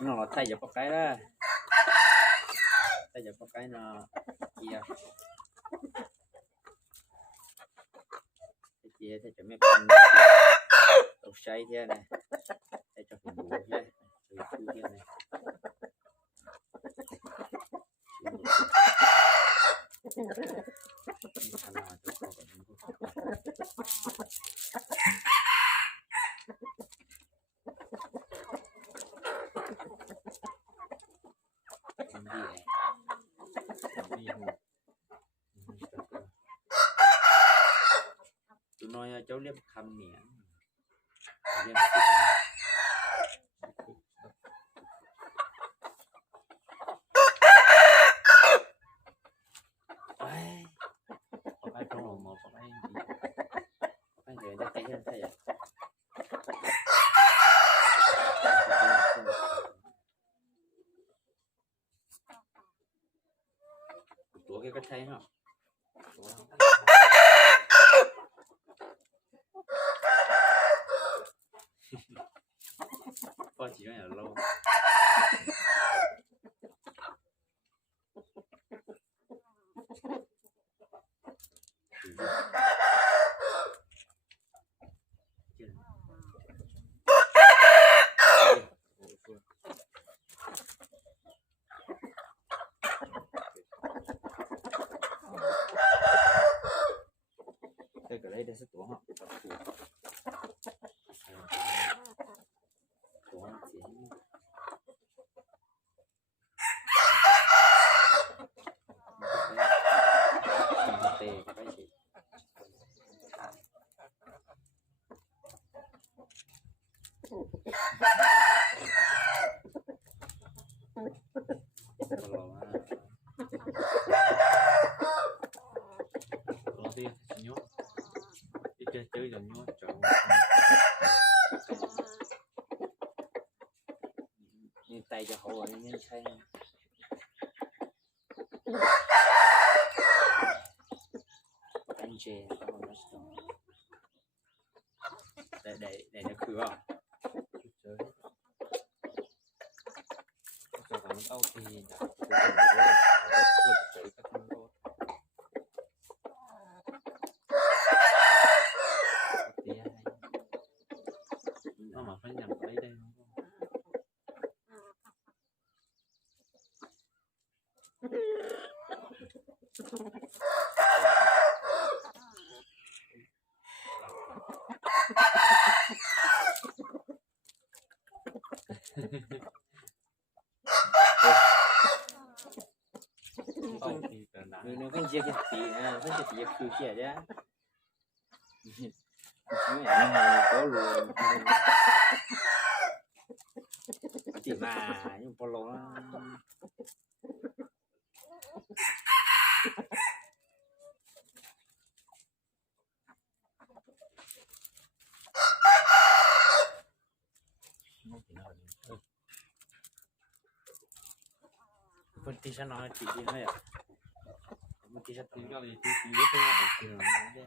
nó là thay cho cái đó thay cho cái nó chia Cái chia thay cho mấy con đầu say thế này thay cho hình bùa thế rồi khu thế này Thành là tôi có cái hình bùa. Hindi eh. Hindi ho. Hindi siya to. Tôi nói cháu liếp khăm miệng liếp xịt Ôi, có cái trong lòng mà có cái gì có cái gì nó tay hơn thay cái thấy không? Tủa không? Có chỉ có nhà lâu đây cái đây đây sẽ tủa không? Tủa chỉ tê cái gì Kalau dia senyum, dia chơi rồi nhó chọn như tay cho hậu rồi như say anh chê không nó sẽ để để để nó khử không? Rồi Có cả nó thì đã cố tình để vượt chạy các con thôi. Thì ai nó mà phải nhầm lấy đây đúng không? Đau thì cả nắng. người nó cái gì cái tí à cái gì khử kia đấy chỉ là có luôn chỉ mà nhưng bao lâu Nó chỉ là ừ con tích sao nói chỉ gì nữa phân tích sao Thì cho cái tí tí thì cái này thì là nó đây.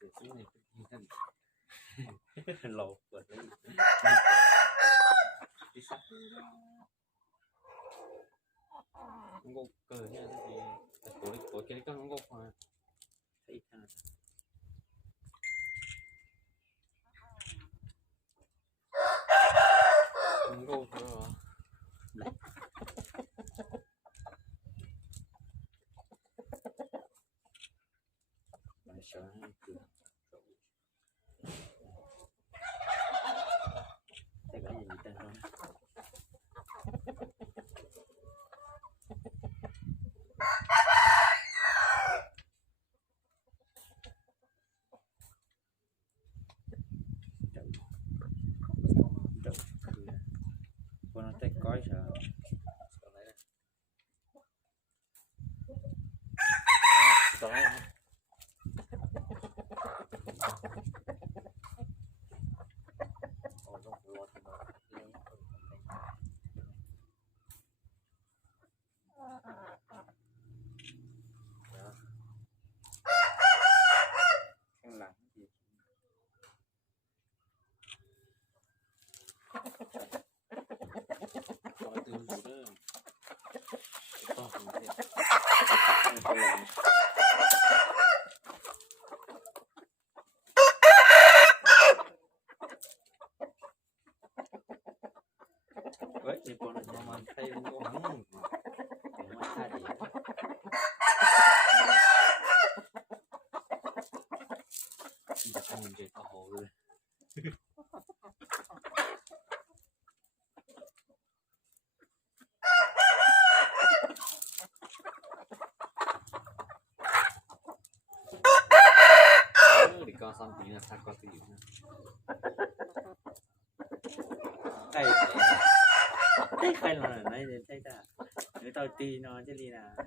Thì cái này thì cái lâu vượt đấy đi sát không có cờ nha thì tối tối cái con không có khoa thấy thằng không có thôi mà sợ Deus. Khai là này đến đây ta nếu tao ti nó chứ đi là mà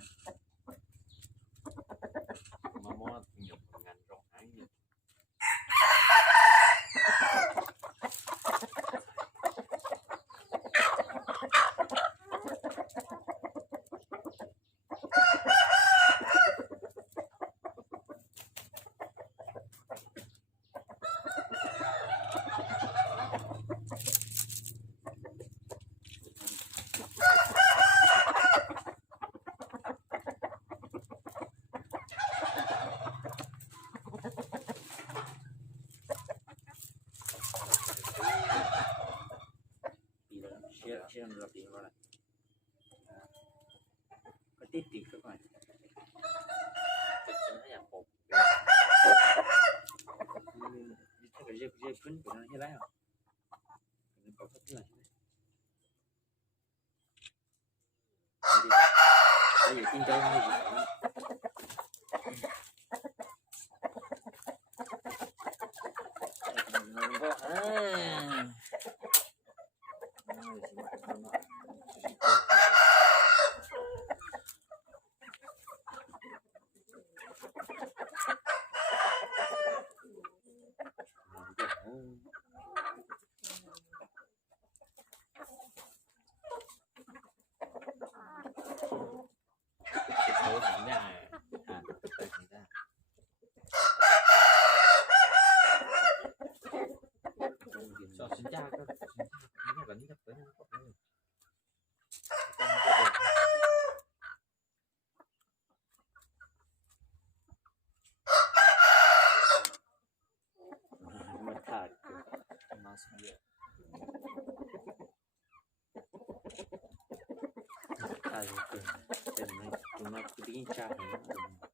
Kaya, ito. Ito, tumapagiging sa akin.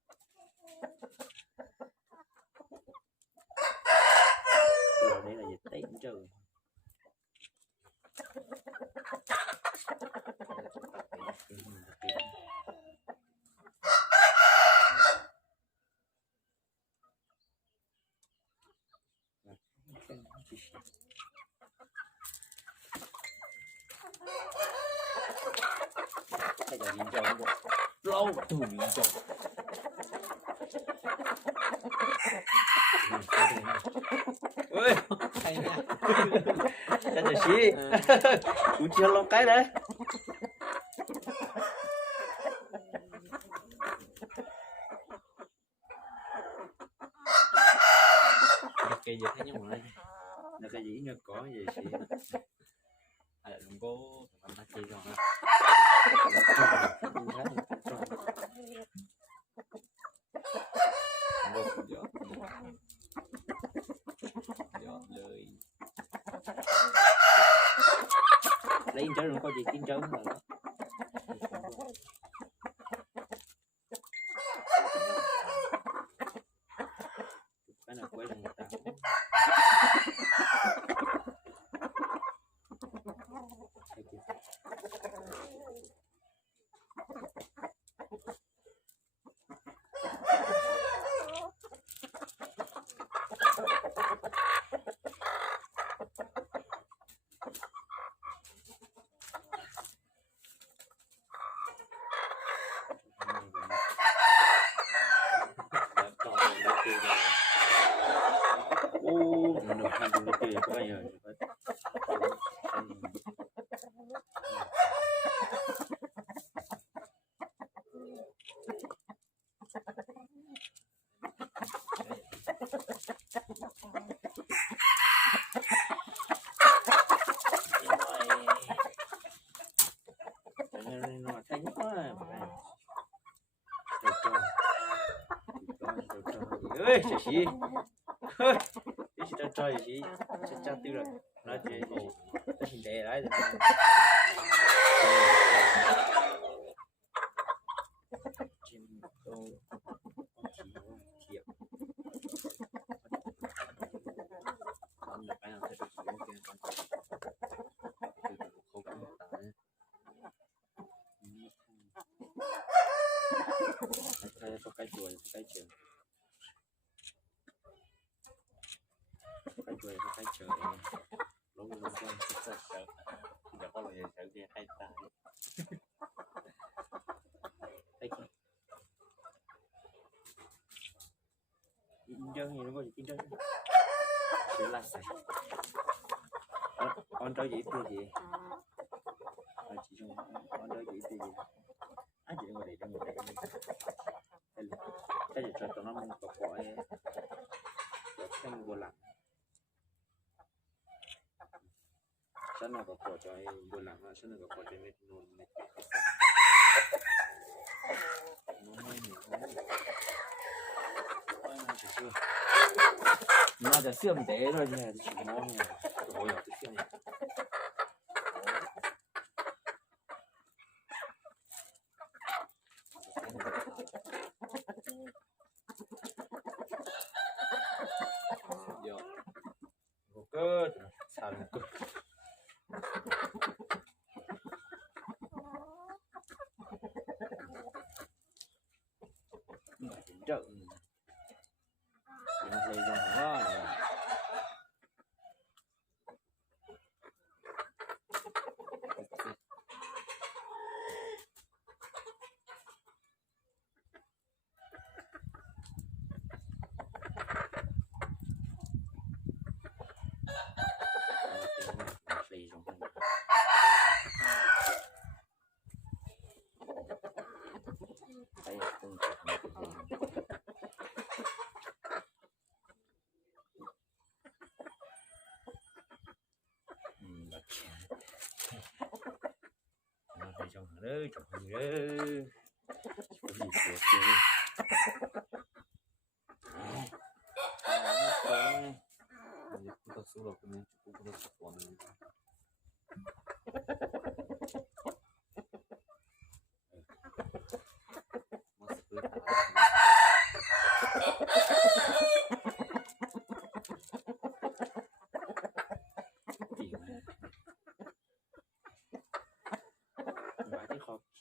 Xí cũng chưa lo cái đấy cây gì thấy nhưng mà đây là cái gì nó có gì xí à đừng có làm ta chơi rồi được gió gió lời lấy chân nó có gì tin chân mà nó cái nào quay lần ta ô nó được hai mươi kia có ai rồi nó thấy quá ơi. Chị chị ơi chị chỉ cho chơi gì chỉ tiêu rồi. Nói gì nó chỉ để lại rồi chim câu chỉ được cái nào sử dụng tiền con từ từ không có một tái cái có cái chuối cái trường cái chuối cái trường lúc lúc con sợ sợ giờ con là sợ kia hay tài cái chân gì nó chân là cho gì chỉ cho con cho gì tiêu gì à chỉ ngồi để cho người ta cái gì cho tụi nó mình có gọi cái mua lặng sáng nào có cổ cho ai mua lặng á sáng nào có cổ cho mấy nôn mấy nó mới nhiều hơn nó chỉ chưa nóจะเสื่อมเตะเลยเนี่ยchỉ mong nha rồi ở cái kia này Giờ いたもね。えー、いいですね。ああ、ね。ここだすごくね、ここだす。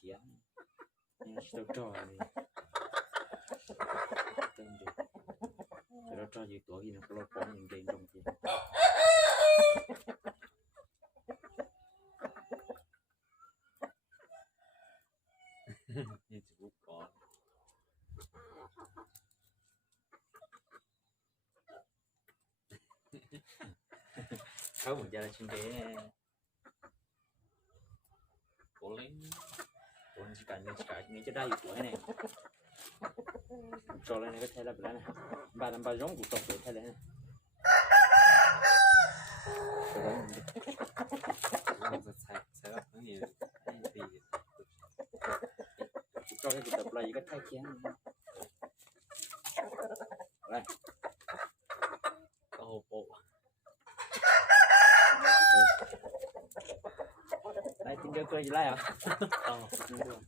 Cái kho kiếm. Nhưng sao trò này. Tên được. Cho nó cho gì tuổi gì nó có lo có những నేను này, నుంచి రాయిపోయాను చూడలేని తెల్ల పిల్లనే బాదం బాజం గుర్తొస్తే తెల్లనే cho cái tập lại cái thay chén này câu bộ. Đây tính chơi chơi gì lại à? Ồ, đúng rồi.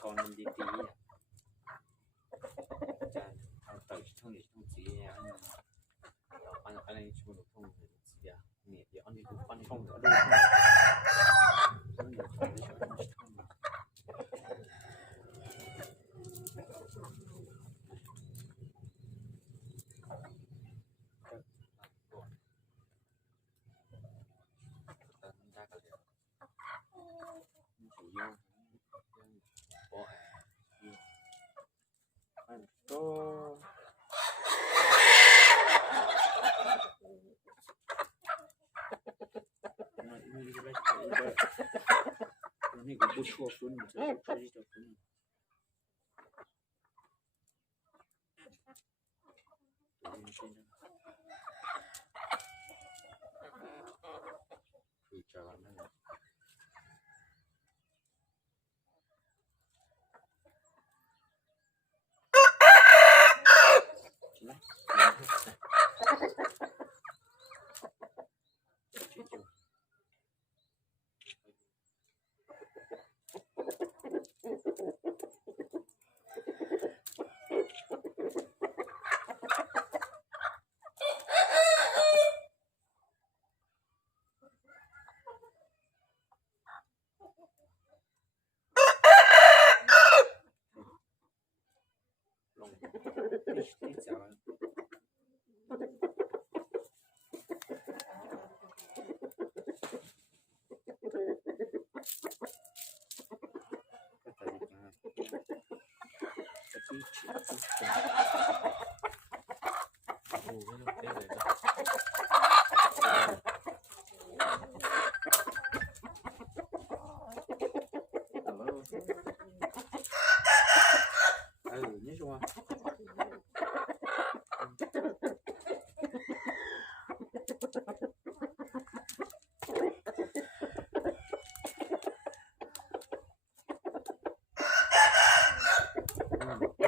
ช้อนมันดีๆ 또 이거 이거 이거 이거 이거 이거 이거 이거 이거 이거 може. Тисяч тридцять, але. Такий чіпці. Oh,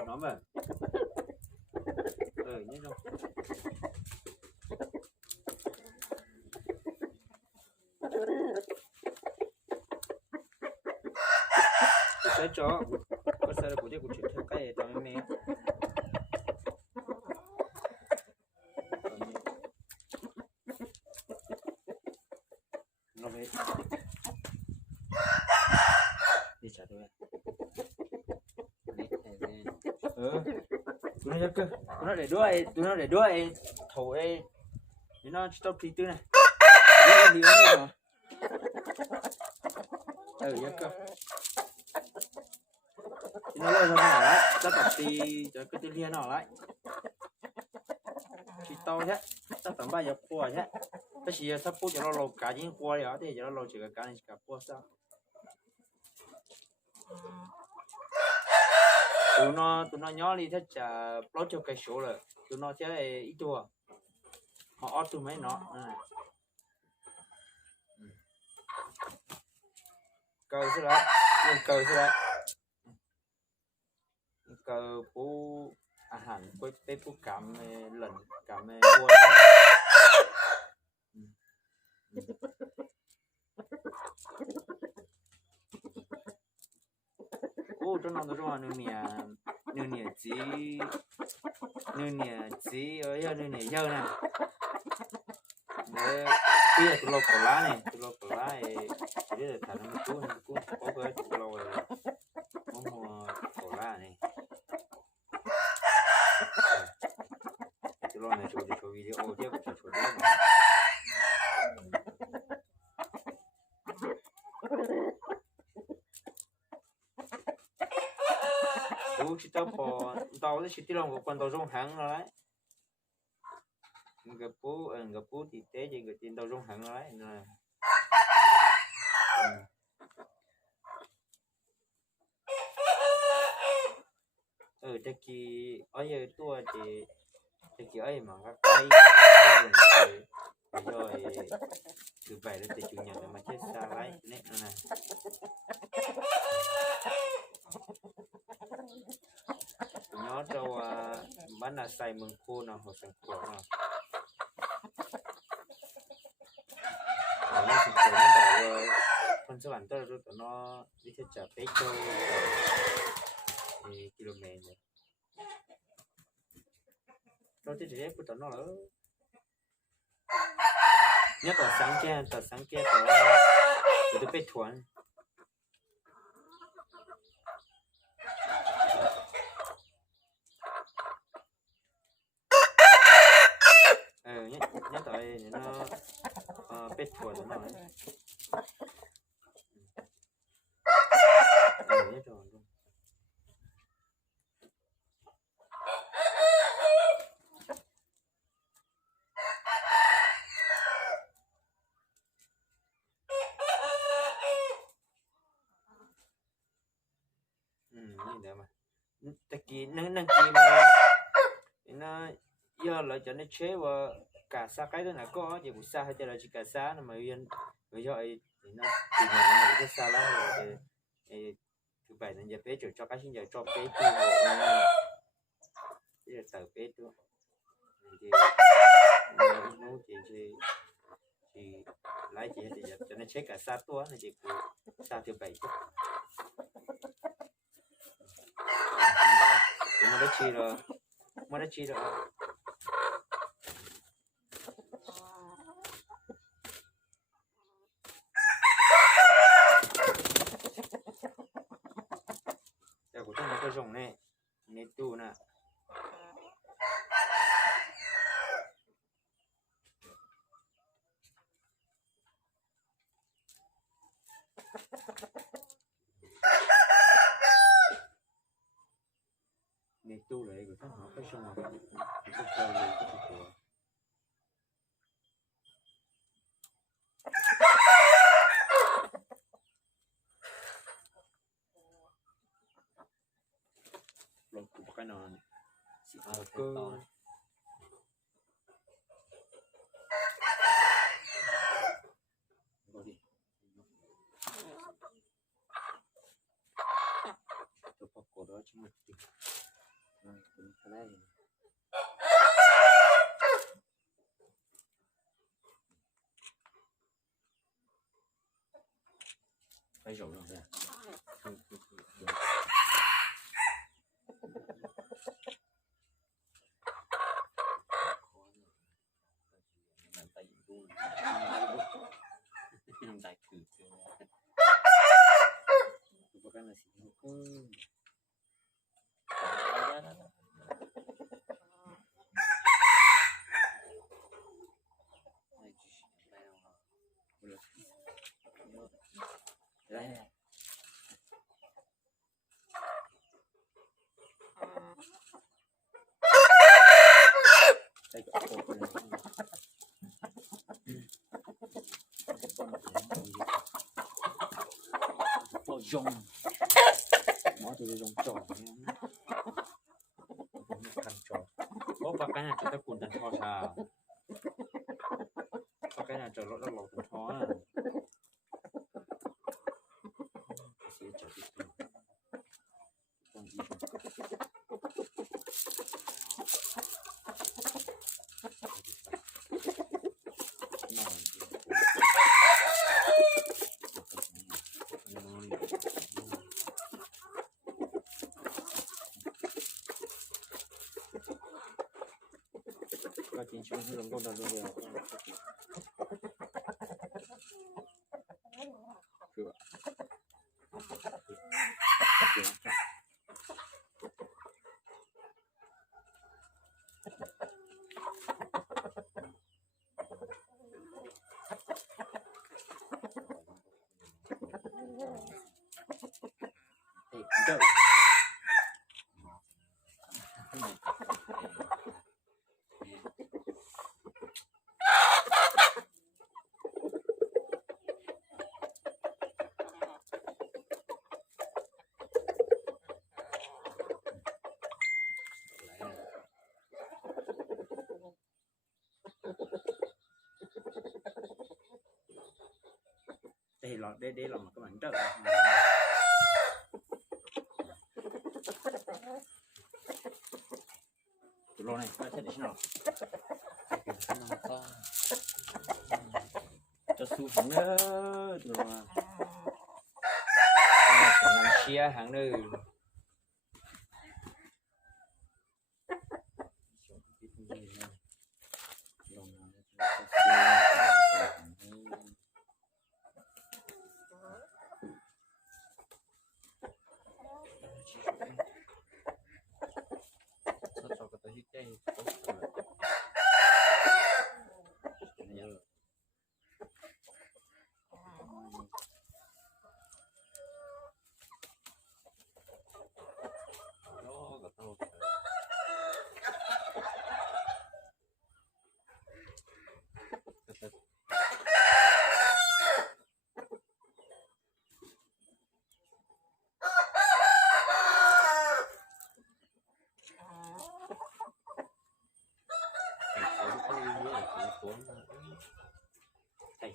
nó mà. Ừ, nhé chung. Tôi sẽ tụi nó để đuôi, tụi nó để đuôi. Ấy thầu ấy thì nó stop thì tư này. Đi đi mà ừ chắc cơ. Thì nó lên nó đấy chắc tập thì cho cái tên liên nó lại. Thì to nhé chắc tầm ba giờ qua nhé cái gì sắp bút cho nó lâu cả những qua rồi thì cho nó lâu chỉ cả cái này cả qua sao? Tụi nó tụi nó nhỏ đi thích chả plot cho cái số rồi. Tụi nó chơi ít chua họ ót tụi mấy nó. Này. Cờ thế đó dùng cờ thế đó cờ bố à hẳn bố bố bố cảm lần cảm ờ, buồn Ừ. Ừ. ô trong lòng tôi nửa nè nửa nè chỉ nửa nè chỉ ở đây nửa nè. Dâu nè để bây giờ tôi lột cổ lá này tôi lột cổ lá này bây giờ thằng nó cuốn cuốn có cái tôi lột rồi muốn mua cổ lá này. Tôi lột này tôi cho video chứ tôi cho đấy Ủa, chỉ tao bỏ tao đấy chỉ tiêu lòng của tao rong hàng rồi đấy gặp bố ờ gặp bố thì tế gì gặp tiền tao rong hàng rồi đấy nên là Ừ. ừ chắc khi ở giờ tua thì chắc khi ấy mà các cái rồi thứ bảy đến từ chủ nhật mà chết xa าจะว่ามันอาใสมึงคู่นาะหัวสังขวเนาะมันสังขวมันแบบว่าคนสวรรค์ตัวรู้ตัวเนาะวิทยาจะกรไปโจนี่กิโลเมตรเนี่ยเราที่จะได้พูดตัวเนาะเนี่ยต่อสังเกตต่อสังเกตต่อจะไปถวน Ừ, thế mà. Tất kỳ nâng nâng kì mà. Nó do lại cho nó chế vào cả sa, cái đó là có gì cũng sa hay là chỉ cả sa nó mà yên với do ấy thì nó thì nó nó cái sa lá rồi thì thứ bảy là giờ bé cho cho cái sinh giờ cho bé tu bây giờ tờ bé tu thì nó nó chỉ chỉ thì lái chị thì giờ cho nó chết cả sa tua, này chỉ của sa thứ bảy tu mà nó chỉ rồi. Mà nó chỉ rồi. Giờ của tôi nó có dùng này này tu nè này tu lại của tôi nó có dùng này tôi cho này cái của lột của cái nào này xịt Ờ, vào cơ to Rồi đi. Tôi bọc cổ đó chứ mà tìm. Vâng, cũng khá là Phải rộng rồi. bàn tay run làm tay cử cơ Tôi bọc cái này xịn cơ. đây Đây có cổ này. To rong Nó thì dùng trò nha. Khăn trò. Có bọc cái này cho ta cuốn thành thò sao. Bọc cái này cho nó lọc thành thò à. Sẽ trở đi tìm. Con đi dùng. Nào, Các chính chúng dùng con đàn rồi. Chưa. Chưa. Ê, đợi. đây đây đây là một cái mảnh trợ tụi lô này nó sẽ để nào? Cho su hàng nữa tụi lô à còn chia hàng nữa.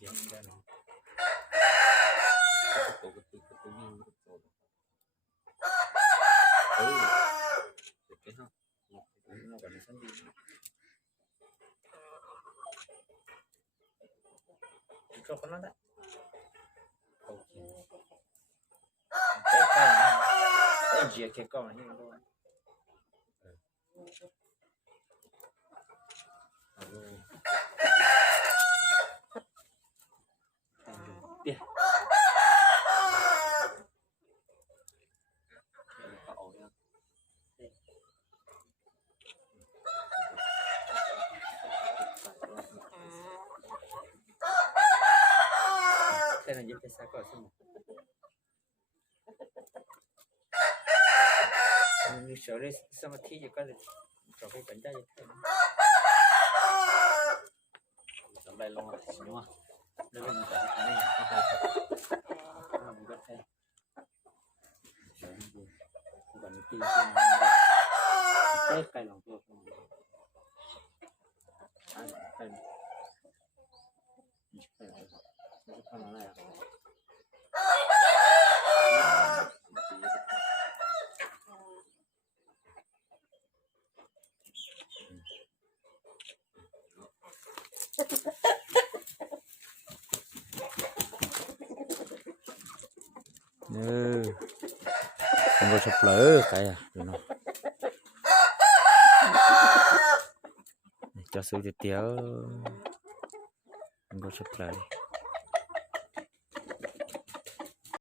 Tay chân ra nó tổ cái tự cái tự nhiên cái tổ ừ cái ha nó còn sẵn đi cho con nó đấy ok cái cái cái gì cái con này đâu Alo. tiền Đây là cậu nha cái này giúp cái sao có xem như sợ đấy sao mà thi được cái này cho cái cảnh trai vậy. thế Tầm đây luôn rồi, đúng không? Đây là mình cái này, cái hai nó bị bắt thế Đấy, đúng. Kia, cái này, cái cái lòng tôi à, cái này. Cái này, Ừ. Không có sụp lỡ cái à, rồi nó. Cho sự tiết tiêu. Không có sụp lỡ.